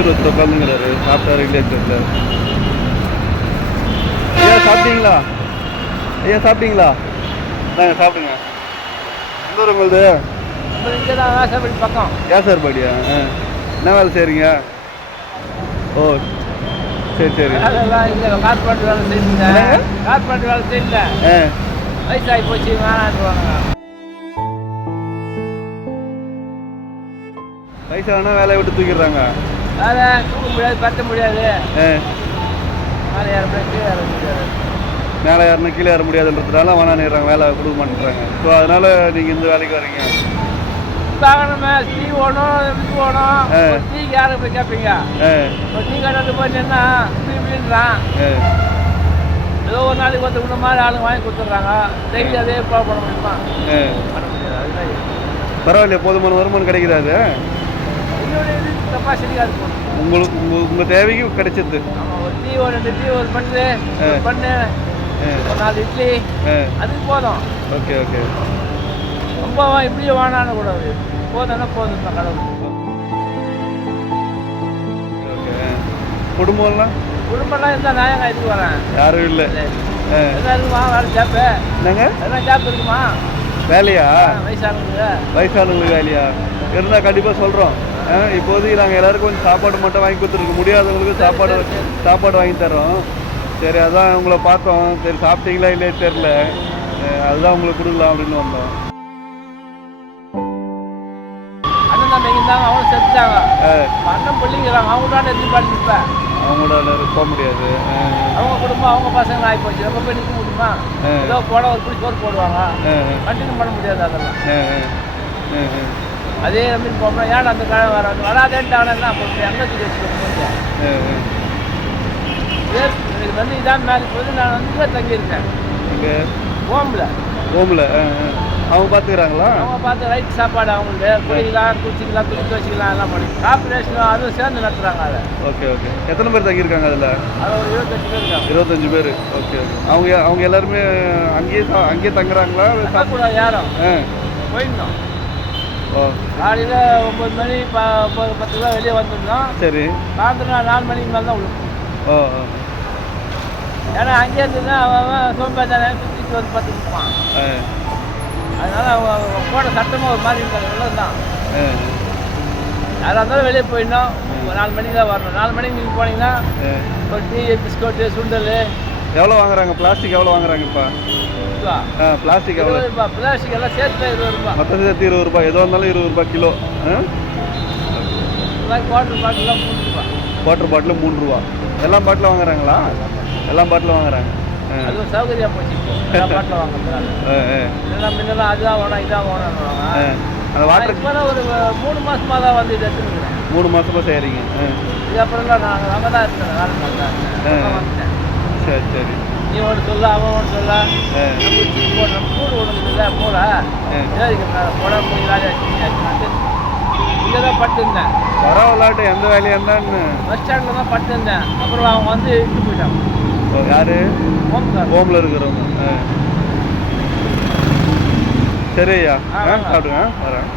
ஒருத்தர் உட்காந்துங்கிறாரு சாப்பிட்டாரு இல்லையா தெரியல ஐயா சாப்பிட்டீங்களா? ஐயா சாப்பிட்டீங்களா? நாங்க சாப்பிடுங்க. எந்த ஊர் உங்களுது? பக்கம். கேசர் பாடியா? ஆ. என்ன வேலை செய்கிறீங்க ஓ சரி சரி. கார்பரேட் வேலை செய்யல? கார்பரேட் வேலை செய்யல. வயசாகி போச்சு வேணான்றாங்க வயசானா வேலையை விட்டு தூக்கிடுறாங்க. வேலை தூக்க முடியாது பத்த முடியாது. வேலை ஏற முடியாது கீழே ஏற முடியாது. மேலே யாருன்னா கீழே ஏற முடியாதுன்றதுனால வேணான்னுறாங்க வேலை கொடுக்க மாட்டேறாங்க ஸோ அதனால நீங்கள் இந்த வேலைக்கு வரீங்க. வாங்கணுமே டீ ஓணும் இது ஓணும் டீக்கு யாரும் போய் கேட்பீங்க டீ கடையில் போய் நின்னா இப்படி இப்படின்றான். ஏதோ ஒரு நாளைக்கு ஒருத்தர் மாதிரி ஆளுங்க வாங்கி கொடுத்துட்றாங்க. டெய்லி அதே பண்ண முடியுமா. பரவாயில்லையா போதுமான வருமானம் கிடைக்கிறாது. என்னோட இது கெப்பாசிட்டியாக இருக்கும். உங்களுக்கு உங்கள் உங்கள் தேவைக்கு கிடைச்சது. ஒரு டீ ஒரு ரெண்டு டீ ஒரு பண்ணு. பண்ணு ஒரு நாலு இட்லி அதுக்கு போதும். Okay okay. ரொம்ப வா- இப்படியே வானான்னு கூடாது போதும்னா போதும் தான் கடவுள். குடும்பம்லாம் குடும்பம்லாம் இருந்தால் நான் எங்க இதுக்கு வரேன்? யாரும் இல்லை. இருக்குமா? வேலை ஜாப்பு என்னங்க? எதனா ஜாப் இருக்குமா? வேலையா? வயசானவங்க. வயசானவங்களுக்கு வேலையா? இருந்தால் கண்டிப்பாக சொல்கிறோம் இப்போதைக்கு நாங்கள் எல்லாருக்கும் கொஞ்சம் சாப்பாடு மட்டும் வாங்கி கொடுத்துருக்க முடியாதவங்களுக்கு சாப்பாடு சாப்பாடு வாங்கி தரோம் சரி அதான் உங்களை பார்த்தோம் சரி சாப்பிட்டீங்களா இல்லையே தெரில அதுதான் உங்களுக்கு கொடுக்கலாம் அப்படின்னு வந்தோம். அவங்களும் செத்துட்டாங்க. அண்ணன் பிள்ளைங்கிறாங்க அவங்க தான் பாட்டு நிற்பேன் அவங்களோட போக முடியாது. அவங்க குடும்பம் அவங்க பசங்க ஆகி போச்சு நம்ம போய் நிற்க முடியுமா. ஏதோ போட ஒரு பிடி சோறு போடுவாங்க. கண்டினியூ பண்ண முடியாது அதெல்லாம். அதே நம்பி போகணும் ஏன் அந்த காலம் வராது? வராதேன்ட்டாங்கன்னா அப்புறம் எங்கே. இது வந்து இதான் மேலே போது நான் வந்து தங்கியிருக்கேன். ஹோமில் ரூமில் அவங்க பார்த்துக்கிறாங்களா? அவங்க பார்த்து ரைட் சாப்பாடு அவங்களுக்கு குடிக்கலாம் குடிச்சிக்கலாம் துணி துவச்சிக்கலாம் எல்லாம் பண்ணி. கார்பரேஷன் அதுவும் சேர்ந்து நடத்துகிறாங்க அதை. Okay okay. எத்தனை பேர் தங்கியிருக்காங்க அதில்? அது ஒரு இருபத்தஞ்சு பேர் இருக்காங்க. இருபத்தஞ்சு பேர். Okay okay. அவங்க அவங்க எல்லாருமே அங்கேயே அங்கேயே தங்குறாங்களா? தங்கக்கூடாது யாரும். ஆ. போயிடணும் காலையில் ஒம்பது மணி ப பத்து ரூபா வெளியே வந்துருந்தோம் சரி. சாயந்தரம் நாலு மணிக்கு மேலே தான் விழுக்கும் ஓ ஏன்னா அங்கே இருந்துன்னா அவன் அவன் சோம்பேறிதானே சுற்றிட்டு வந்து ஆ. அதனால அவன் போட சட்டமாக ஒரு மாதிரி இருக்காது நல்லது தான் ஆ. யாராக இருந்தாலும் வெளியே போயிடணும். நாலு மணிக்கு தான் வரணும். நாலு மணிக்கு நீங்கள் போனீங்கன்னா. ஒரு டீ பிஸ்கட்டு சுண்டல். எவ்வளோ வாங்குறாங்க? பிளாஸ்டிக் எவ்வளோ வாங்குறாங்க ஆ பிளாஸ்டிக் எவ்வளோ ரூபாய் பிளாஸ்டிக் எல்லாம் சேர்த்து இருபது ரூபாய் மொத்தம் சேர்த்து இருபது ரூபாய் எதுவாக இருந்தாலும் இருபது ரூபாய் கிலோ. குவார்டர் பாட்டிலாம் மூணு ரூபாய் வாட்டர் பாட்டில் மூணு ரூபா. எல்லா பாட்டிலும் வாங்குறாங்களா? எல்லா பாட்டிலும் வாங்குறாங்க. அது சௌகரியம் போச்சு எல்லா பாட்டில் இல்லைன்னா முன்னெல்லாம் அதுதான் வேணும் இதான் ஆ. அந்த வாட்டர் ஒரு மூணு மாசமா தான் வந்து இதை மூணு மாசமா செய்கிறீங்க ஆ. இதுக்கப்புறம்லாம் நான் அங்கே தான் வந்துட்டேன். சரி சரி. நீ ஒன்று சொல்ல அவன் ஒன்று சொல்ல. நம்ம கூடு ஒன்று இல்லை போல. போட போய் வேலையை இங்கே தான் படுத்திருந்தேன் பரவாயில்லாட்ட எந்த வேலையாக இருந்தான்னு. பஸ் ஸ்டாண்டில் தான் படுத்திருந்தேன் அப்புறம் அவங்க வந்து இட்டு போயிட்டாங்க யாரு? ஹோம் ஹோமில் இருக்கிறவங்க. ஆ. சரி ஐயா. ஆ, ஆ வாங்க. சாப்பிடுங்க வரேன்.